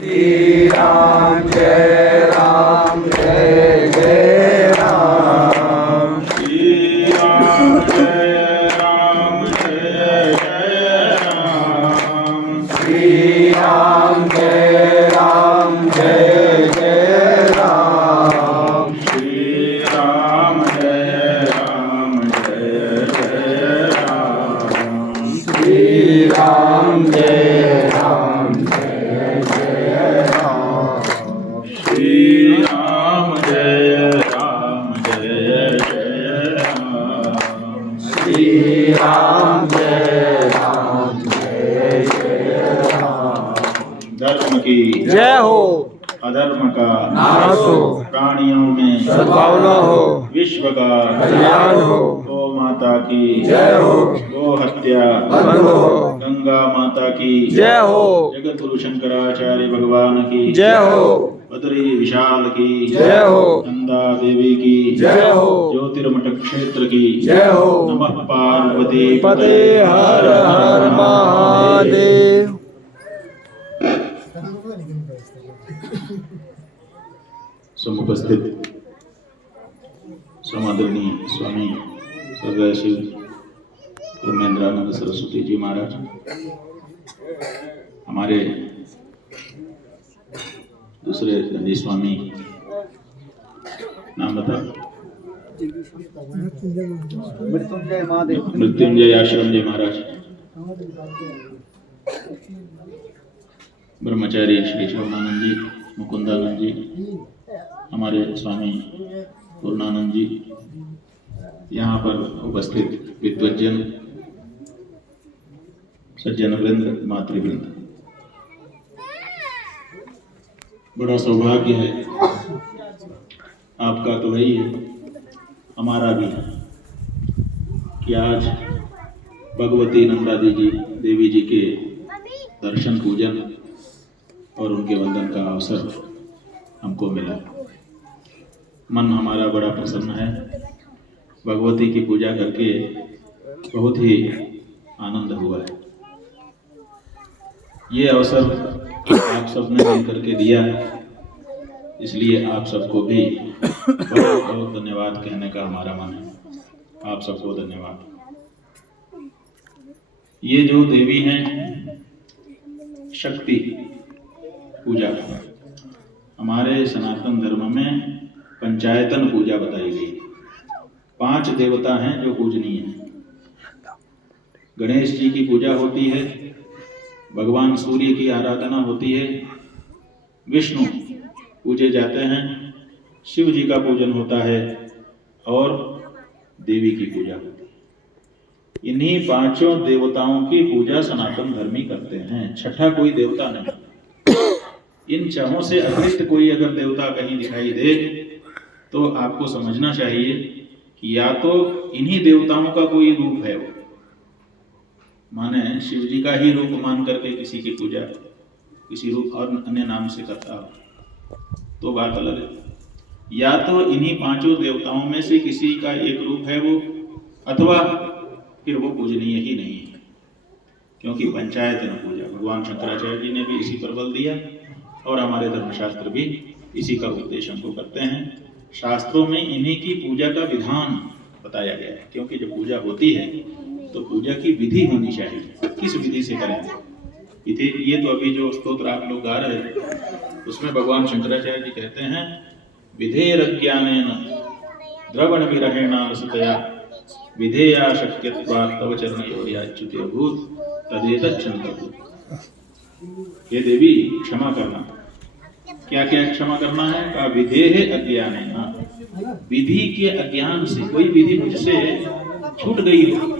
श्री राम जय राम जय जय राम। श्री राम जय राम जय जय राम। श्री राम जय राम जय जय राम। श्री राम जय राम जय जय राम। श्री राम जय राम जय जय राम। श्री राम जय राम जय जय राम। श्री राम जय राम जय जय राम। धर्म की जय हो, अधर्म का नाश हो, प्राणियों में सद्भावना हो, विश्व का कल्याण हो। गौ माता की जय हो, गो हत्या बंद हो। गंगा माता की जय हो, जगत गुरु शंकराचार्य भगवान की जय हो, बद्री विशाल की जय हो, नंदा देवी की जय हो, ज्योतिर्मठ क्षेत्र की जय हो। नमः पार्वती पते हर हर महादेव। समुपस्थित समादरणीय स्वामी स्वर्गीय श्री ब्रह्मेंद्रानंद सरस्वती जी महाराज, हमारे दूसरे नंदी स्वामी, नाम बता। मृत्युंजय आश्रम जी महाराज, ब्रह्मचारी श्री श्रवणानंद जी, मुकुंदानंद जी, हमारे स्वामी पूर्णानंद जी, यहाँ पर उपस्थित विद्वज्जन, सज्जन वृंद, मातृवृंद, बड़ा सौभाग्य है आपका तो है ही है, हमारा भी है कि आज भगवती नंदा देवी जी के दर्शन पूजन और उनके वंदन का अवसर हमको मिला। मन हमारा बड़ा प्रसन्न है, भगवती की पूजा करके बहुत ही आनंद हुआ है। ये अवसर आप सबने मिल करके दिया, इसलिए आप सबको भी बहुत बहुत धन्यवाद कहने का हमारा मन है। आप सबको धन्यवाद। ये जो देवी हैं शक्ति पूजा, हमारे सनातन धर्म में पंचायतन पूजा बताई गई। 5 देवता हैं जो पूजनीय हैं। गणेश जी की पूजा होती है, भगवान सूर्य की आराधना होती है, विष्णु पूजे जाते हैं, शिव जी का पूजन होता है और देवी की पूजा होती है। इन्हीं 5 देवताओं की पूजा सनातन धर्मी करते हैं, छठा कोई देवता नहीं। इन 6 से अतिरिक्त कोई अगर देवता कहीं दिखाई दे तो आपको समझना चाहिए कि या तो इन्हीं देवताओं का कोई रूप है, वो माने शिव जी का ही रूप मान करके किसी की पूजा किसी रूप और अन्य नाम से करता हो तो बात अलग है, या तो इन्हीं 5 देवताओं में से किसी का एक रूप है वो, अथवा फिर वो पूजनीय ही नहीं है। क्योंकि पंचायतन पूजा भगवान शंकराचार्य जी ने भी इसी पर बल दिया और हमारे धर्मशास्त्र भी इसी का उपदेश हमको करते हैं। शास्त्रों में इन्हीं की पूजा का विधान बताया गया है, क्योंकि जब पूजा होती है तो पूजा की विधि होनी चाहिए, किस विधि से करेंगे। ये तो अभी जो स्तोत्र आप लोग गा रहे हैं उसमें भगवान शंकराचार्य जी कहते हैं, विधेरज्ञानेन द्रवण विरहेण रसतया विधेया शक्यत्वात् तव चरणयोर्या च्युतिर्भूत् तदेतच्छन्तु। हे देवी क्षमा करना। क्या क्या क्षमा करना है? का विधेह अज्ञानेन, विधि के अज्ञान से कोई विधि मुझसे छूट गई हो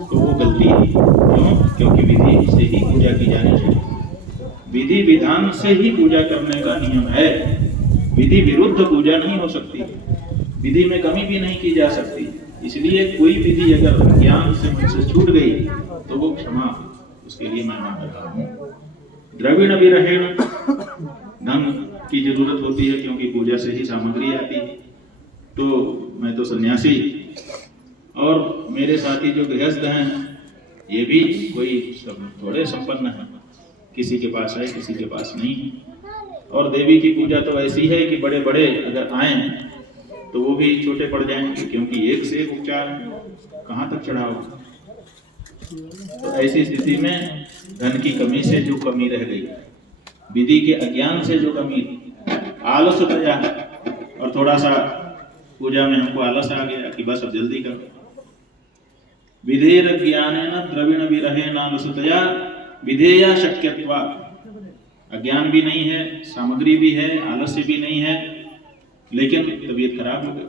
तो वो गलती है। क्यों? क्योंकि विधि से ही पूजा की जानी चाहिए, विधि विधान से ही पूजा करने का नियम है। विधि विरुद्ध पूजा नहीं हो सकती, विधि में कमी भी नहीं की जा सकती। इसलिए कोई विधि अगर ज्ञान से मुझसे छूट गई तो वो क्षमा, उसके लिए मैं मांग रहा हूँ। द्रविण विरहेण, धन की जरूरत होती है क्योंकि पूजा से ही सामग्री आती है। तो मैं तो सन्यासी और मेरे साथी जो गृहस्थ हैं ये भी कोई सब थोड़े संपन्न हैं, किसी के पास है, किसी के पास नहीं है। और देवी की पूजा तो ऐसी है कि बड़े बड़े अगर आए तो वो भी छोटे पड़ जाएंगे, क्योंकि एक से एक उपचार कहाँ तक चढ़ाओगे। तो ऐसी स्थिति में धन की कमी से जो कमी रह गई, विधि के अज्ञान से जो कमी, आलस तया, और थोड़ा सा पूजा में हमको आलस आ गया कि बस अब जल्दी करो। विधेर ज्ञानेन द्रविण विरहेण आलसतया विधेया शक्यत्वा, अज्ञान भी नहीं है, सामग्री भी है, आलस्य भी नहीं है, लेकिन तबीयत खराब हो गई।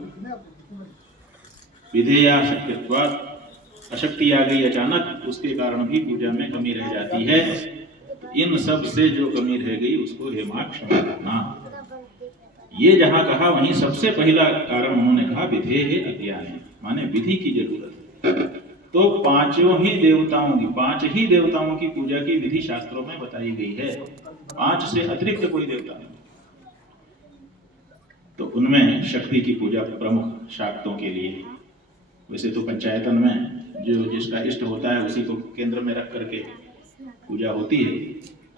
विधेया शक्यत्वा, अशक्ति आ गई अचानक, उसके कारण भी पूजा में कमी रह जाती है। इन सब से जो कमी रह गई उसको हे मां क्षमा करना। ये जहां कहा वहीं सबसे पहला कारण उन्होंने कहा विधेय अज्ञान, माने विधि की जरूरत है। तो पांचों ही देवताओं की, 5 ही देवताओं की पूजा की विधि शास्त्रों में बताई गई है, 5 से अतिरिक्त कोई देवता नहीं। तो उनमें शक्ति की पूजा प्रमुख शाक्तों के लिए। वैसे तो पंचायतन में जो जिसका इष्ट होता है उसी को केंद्र में रख करके पूजा होती है,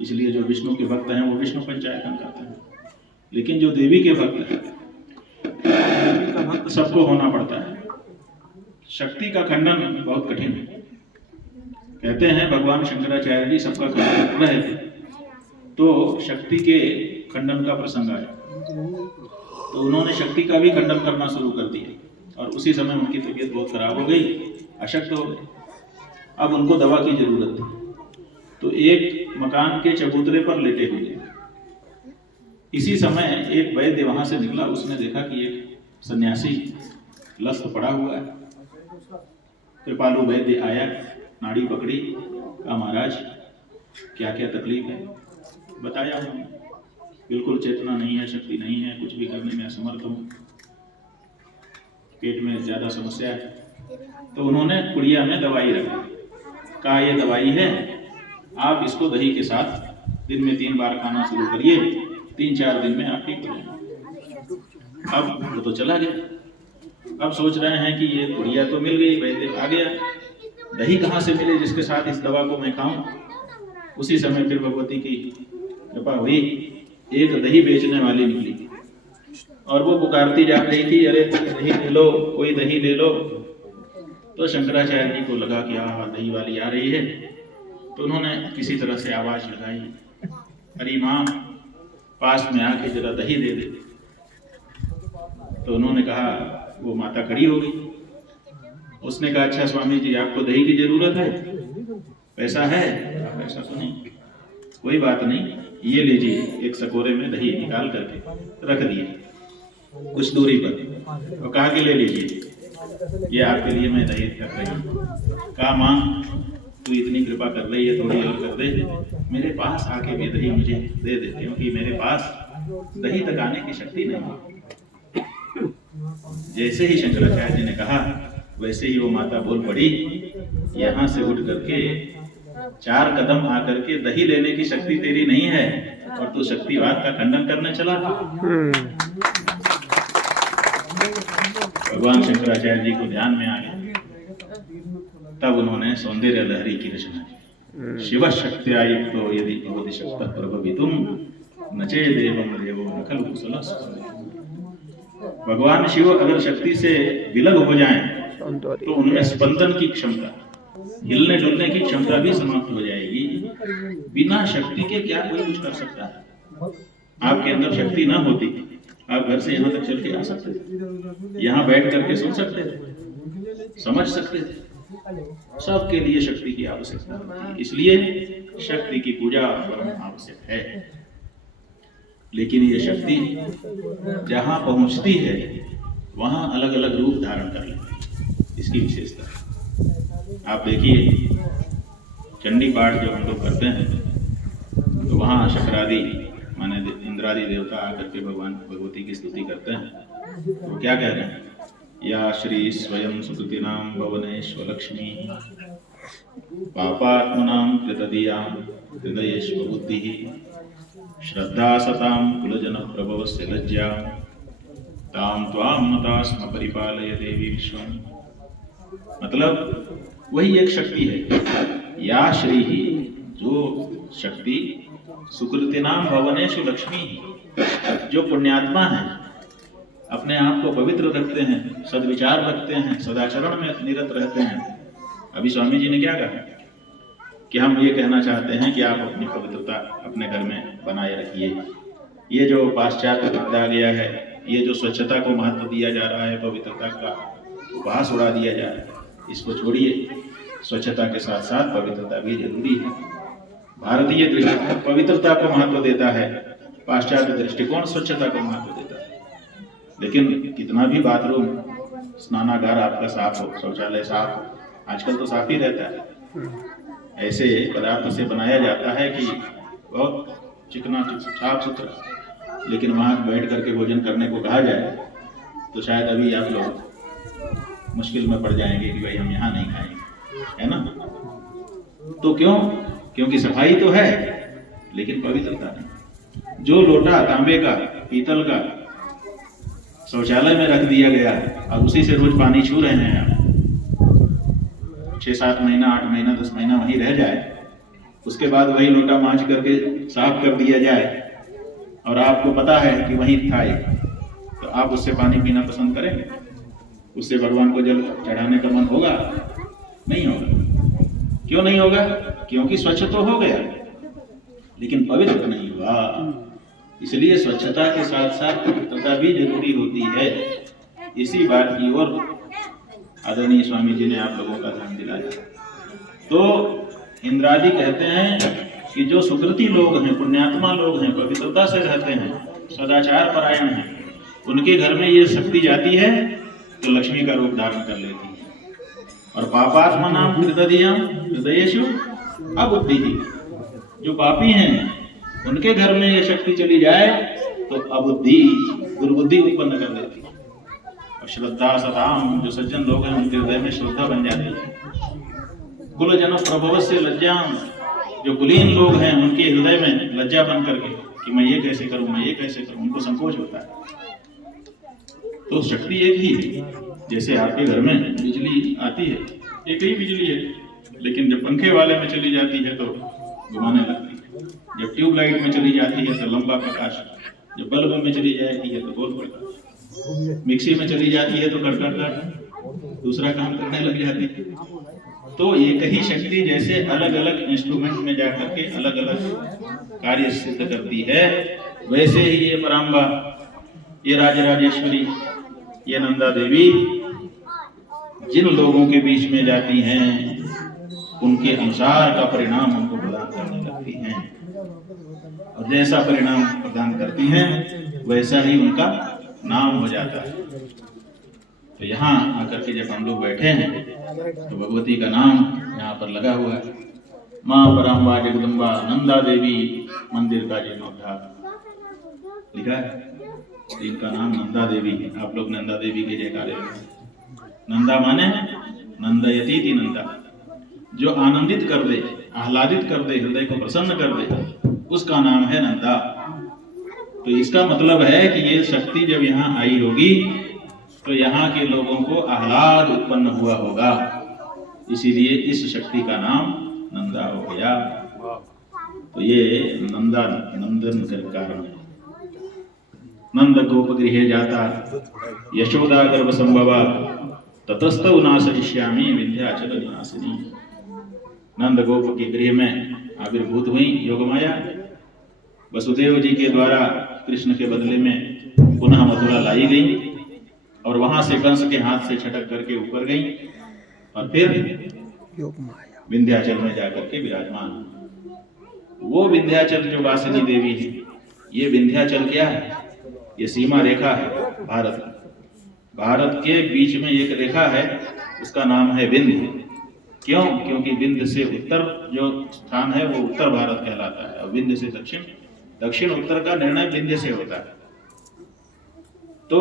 इसलिए जो विष्णु के भक्त हैं वो विष्णु पंचायतन करते हैं। लेकिन जो देवी के भक्त हैं, देवी का भक्त सबको होना पड़ता है। शक्ति का खंडन बहुत कठिन है। कहते हैं भगवान शंकराचार्य जी सबका खंडन कर रहे थे, तो शक्ति के खंडन का प्रसंग आया, तो उन्होंने शक्ति का भी खंडन करना शुरू कर दिया, और उसी समय उनकी तबीयत बहुत खराब हो गई, अशक्त हो गए। अब उनको दवा की जरूरत थी, तो एक मकान के चबूतरे पर लेटे हुए, इसी समय एक वैद्य वहां से निकला। उसने देखा कि एक सन्यासी लस्त पड़ा हुआ है। कृपालु वैद्य आया, नाड़ी पकड़ी, कहा महाराज क्या क्या तकलीफ है। बताया उन्होंने, बिल्कुल चेतना नहीं है, शक्ति नहीं है, कुछ भी करने में असमर्थ हूँ, पेट में ज्यादा समस्या है। तो उन्होंने कुड़िया में दवाई रखी, कहा ये दवाई है, आप इसको दही के साथ दिन में 3 बार खाना शुरू करिए, 3-4 दिन में आप ठीक हो जाएंगे। अब वो तो चला गया। अब सोच रहे हैं कि ये कुड़िया तो मिल गई, वैद्य आ गया, दही कहाँ से मिले जिसके साथ इस दवा को मैं खाऊं। उसी समय फिर भगवती की कृपा हुई, एक दही बेचने वाली निकली और वो पुकारती जा रही थी, अरे दही ले लो, कोई दही ले लो। तो शंकराचार्य जी को लगा कि हाँ दही वाली आ रही है, तो उन्होंने किसी तरह से आवाज लगाई, अरे माँ पास में आके जरा दही दे दे। तो उन्होंने कहा, वो माता खड़ी हो गई। उसने कहा अच्छा स्वामी जी आपको दही की जरूरत है, पैसा है? पैसा तो नहीं, कोई बात नहीं, ये लीजिए। एक सकोरे में दही निकाल करके रख दिए कुछ दूरी पर, और कहा कि ले लीजिए, ये आपके लिए मैं दही रख रही हूँ। कहा माँ तू इतनी कृपा कर रही है, थोड़ी और कर दे, मेरे पास आके भी दही मुझे दे दे, क्योंकि मेरे पास दही तक आने की शक्ति नहीं है। जैसे ही शंकराचार्य जी ने कहा वैसे ही वो माता बोल पड़ी, यहाँ से उठ करके 4 कदम आकर के दही लेने की शक्ति तेरी नहीं है और तू शक्तिवाद का खंडन करने चला। भगवान शंकराचार्य जी को ध्यान में आ गया, तब उन्होंने सौंदर्य लहरी की रचना की। शिव शक्त्या युक्तो यदि भवति शक्तः प्रभवितुम न चेदेवं देवो न खलु कुशलः। भगवान शिव अगर शक्ति से विलग हो जाएं तो उनमें स्पंदन की क्षमता, हिलने डुलने की क्षमता भी समाप्त हो जाएगी। बिना शक्ति के क्या कोई कुछ कर सकता है? आपके अंदर शक्ति ना होती, आप घर से यहाँ तक चल के आ सकते थे, यहाँ बैठ करके सुन सकते थे, समझ सकते थे। सबके लिए शक्ति की आवश्यकता होती है, इसलिए शक्ति की पूजा परम आवश्यक है। लेकिन ये शक्ति जहाँ पहुँचती है वहाँ अलग अलग रूप धारण कर लेती है, इसकी विशेषता। आप देखिए चंडी पाठ जो हम लोग करते हैं तो वहाँ शक्रादि माने इंद्रादि देवता आकर के भगवान भगवती की स्तुति करते हैं। तो क्या कह रहे हैं? या श्री स्वयं सुकृतिनाम भवनेश्वलक्ष्मी पापात्मनां कृतदीयां हृदयेष्व बुद्धिः श्रद्धा सतां कुलजन प्रभवस्य लज्जा तां त्वां नता स्म परिपालय देवी विश्वम्। मतलब वही एक शक्ति है, या श्री ही, जो शक्ति सुकृतिनाम भवनेषु लक्ष्मी। जो पुण्यात्मा हैं, अपने आप को पवित्र रखते हैं, सद्विचार रखते हैं, सदाचरण में निरत रहते हैं। अभी स्वामी जी ने क्या कहा कि हम ये कहना चाहते हैं कि आप अपनी पवित्रता अपने घर में बनाए रखिए। ये जो पाश्चात्य आ गया है, ये जो स्वच्छता को महत्व दिया जा रहा है, पवित्रता का उपहास उड़ा दिया जा रहा है, इसको छोड़िए। स्वच्छता के साथ साथ पवित्रता भी जरूरी है। भारतीय दृष्टिकोण पवित्रता को महत्व देता है, पाश्चात्य दृष्टिकोण स्वच्छता को महत्व देता है। लेकिन कितना भी बाथरूम, स्नानागार आपका साफ हो, शौचालय साफ हो, आजकल तो साफ ही रहता है। ऐसे पदार्थ से बनाया जाता है कि बहुत चिकना साफ सुथरा, लेकिन वहाँ बैठ करके भोजन करने को कहा जाए तो शायद अभी आप लोग मुश्किल में पड़ जाएंगे कि भाई हम यहाँ नहीं खाएंगे, है ना। तो क्यों? क्योंकि सफाई तो है लेकिन पवित्रता नहीं। जो लोटा तांबे का, पीतल का शौचालय में रख दिया गया और उसी से रोज पानी छू रहे हैं आप, 6-7 महीना, 8 महीना, 10 महीना वहीं रह जाए, उसके बाद वही लोटा मांझ करके साफ कर दिया जाए और आपको पता है कि वहीं था ये, तो आप उससे पानी पीना पसंद करेंगे? उससे भगवान को जल चढ़ाने का मन होगा? नहीं होगा। क्यों नहीं होगा? क्योंकि स्वच्छ तो हो गया लेकिन पवित्र नहीं हुआ। इसलिए स्वच्छता के साथ साथ पवित्रता भी जरूरी होती है। इसी बात की ओर आदरणीय स्वामी जी ने आप लोगों का ध्यान दिलाया। तो इंद्रादि कहते हैं कि जो सुकृति लोग हैं, पुण्यात्मा लोग हैं, पवित्रता से रहते हैं, सदाचार परायण हैं, उनके घर में ये शक्ति जाती है तो लक्ष्मी का रूप धारण कर लेती है। और पापात्मा नाम हृदयेषु अबुद्धि, जो पापी हैं उनके घर में ये शक्ति चली जाए तो अबुद्धि, दुर्बुद्धि उत्पन्न कर देती है। और श्रद्धा सताम, जो सज्जन लोग हैं उनके हृदय में श्रद्धा बन जाती है। कुलजन प्रभवस्य लज्जाम, जो कुलीन लोग हैं उनके हृदय में लज्जा बन करके कि मैं ये कैसे करूं, मैं ये कैसे करूं, उनको संकोच होता है। तो शक्ति एक ही है। जैसे आपके घर में बिजली आती है, एक ही बिजली है, लेकिन जब पंखे वाले में चली जाती है तो घुमाने लगती है, जब ट्यूबलाइट में चली जाती है तो लंबा प्रकाश, जब बल्ब में चली जाती है तो गोल प्रकाश, मिक्सी में चली जाती है तो कर दूसरा काम करने लग जाती है। तो एक ही शक्ति जैसे अलग अलग इंस्ट्रूमेंट में जाकर के अलग अलग कार्य सिद्ध करती है, वैसे ही ये पराम्बा, ये राजराजेश्वरी, ये नंदा देवी जिन लोगों के बीच में जाती हैं उनके अनुसार का परिणाम उनको प्रदान करने लगती हैं, और जैसा परिणाम प्रदान करती हैं वैसा ही उनका नाम हो जाता है। तो यहाँ आकर के जब हम लोग बैठे हैं तो भगवती का नाम यहाँ पर लगा हुआ है। माँ पराम्बा जगदम्बा नंदा देवी मंदिर का जीर्णोद्धार लिखा है। इनका नाम नंदा देवी है। आप लोग नंदा देवी के जयकारे। नंदा माने नंदयती थी नंदा, जो आनंदित कर दे, आह्लादित कर दे, हृदय को प्रसन्न कर दे, उसका नाम है नंदा। तो इसका मतलब है कि ये शक्ति जब यहाँ आई होगी तो यहाँ के लोगों को आह्लाद उत्पन्न हुआ होगा, इसीलिए इस शक्ति का नाम नंदा हो गया। तो ये नंदा नंदन का कारण है। नंद गोप गृहे जाता यशोदा गर्भ संभवा ततस्तौ नासयिष्यामि विंध्याचल निवासिनी। नंद गोप के गृह में आविर्भूत हुई योगमाया। वसुदेव जी के द्वारा कृष्ण के बदले में पुनः मथुरा लाई गई और वहां से कंस के हाथ से छटक करके ऊपर गई और फिर विंध्याचल में जाकर के विराजमान। वो विंध्याचल जो वासिनी देवी है, ये विंध्याचल क्या है? ये सीमा रेखा है भारत। भारत के बीच में एक रेखा है, उसका नाम है विंध्य। क्यों? क्योंकि विंध्य से उत्तर जो स्थान है वो उत्तर भारत कहलाता है और विंध्य से दक्षिण, दक्षिण उत्तर का निर्णय विंध्य से होता है। तो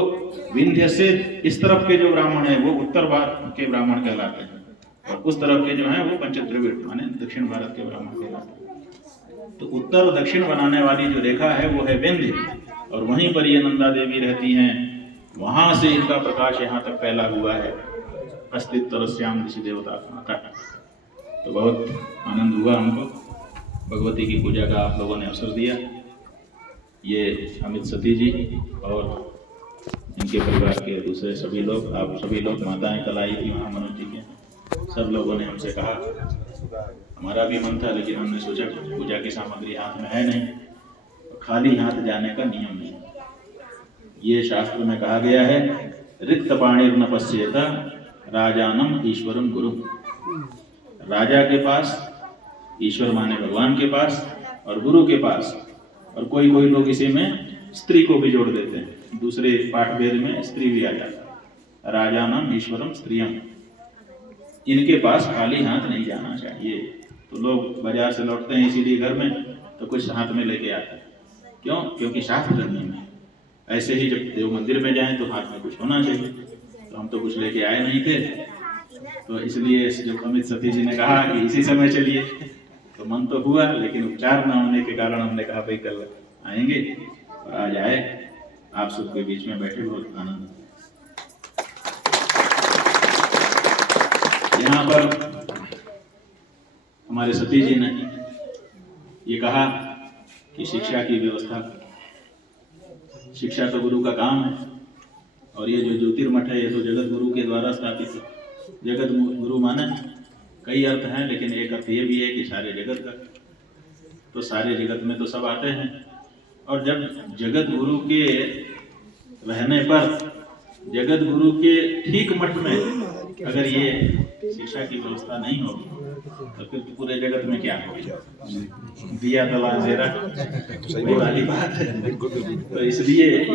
विंध्य से इस तरफ के जो ब्राह्मण है वो उत्तर भारत के ब्राह्मण कहलाते हैं और उस तरफ के जो है वो पंचद्रविड़ माने दक्षिण भारत के ब्राह्मण कहलाते हैं। तो उत्तर दक्षिण बनाने वाली जो रेखा है वो है विंध्य, और वहीं पर ये नंदा देवी रहती हैं। वहां से इनका प्रकाश यहाँ तक फैला हुआ है। अस्तित्व तरस्याम ऋषि देवता का। तो बहुत आनंद हुआ हमको भगवती की पूजा का आप लोगों ने अवसर दिया। ये अमित सती जी और इनके परिवार के दूसरे सभी लोग, आप सभी लोग, माताएं कल आई थी वहाँ मनोज जी के, सब लोगों ने हमसे कहा, हमारा भी मन था, लेकिन हमने सोचा पूजा की सामग्री हाथ में है नहीं, तो खाली हाथ जाने का नियम नहीं। ये शास्त्र में कहा गया है, रिक्त पाणिर्न पश्येत राजानम ईश्वरम गुरु। राजा के पास, ईश्वर माने भगवान के पास, और गुरु के पास, और कोई कोई लोग इसी में स्त्री को भी जोड़ देते हैं, दूसरे पाठ वेद में स्त्री भी आ जाता है। राजानम ईश्वरम स्त्रियम, इनके पास खाली हाथ नहीं जाना चाहिए। तो लोग बाजार से लौटते हैं इसीलिए घर में तो कुछ हाथ में लेके आते हैं। क्यों? क्योंकि शास्त्र नियम है। ऐसे ही जब देव मंदिर में जाएं तो हाथ में कुछ होना चाहिए, तो हम तो कुछ लेके आए नहीं थे, तो इसलिए जब अमित सती जी ने कहा कि इसी समय चलिए, तो मन तो हुआ, लेकिन उपचार न होने के कारण हमने कहा भाई कल आएंगे, और आज आए, आप सबके बीच में बैठे, बहुत आनंद। यहाँ पर हमारे सती जी ने ये कहा कि शिक्षा की व्यवस्था, शिक्षा तो गुरु का काम है, और ये जो ज्योतिर्मठ है ये तो जगत गुरु के द्वारा स्थापित है। जगत गुरु माने कई अर्थ हैं, लेकिन एक अर्थ ये भी है कि सारे जगत का, तो सारे जगत में तो सब आते हैं, और जब जगत गुरु के रहने पर, जगत गुरु के ठीक मठ में अगर ये शिक्षा की व्यवस्था नहीं होगी तो फिर पूरे जगत में क्या होगी? दिया तला अंधेरा, वही वाली बात है। तो इसलिए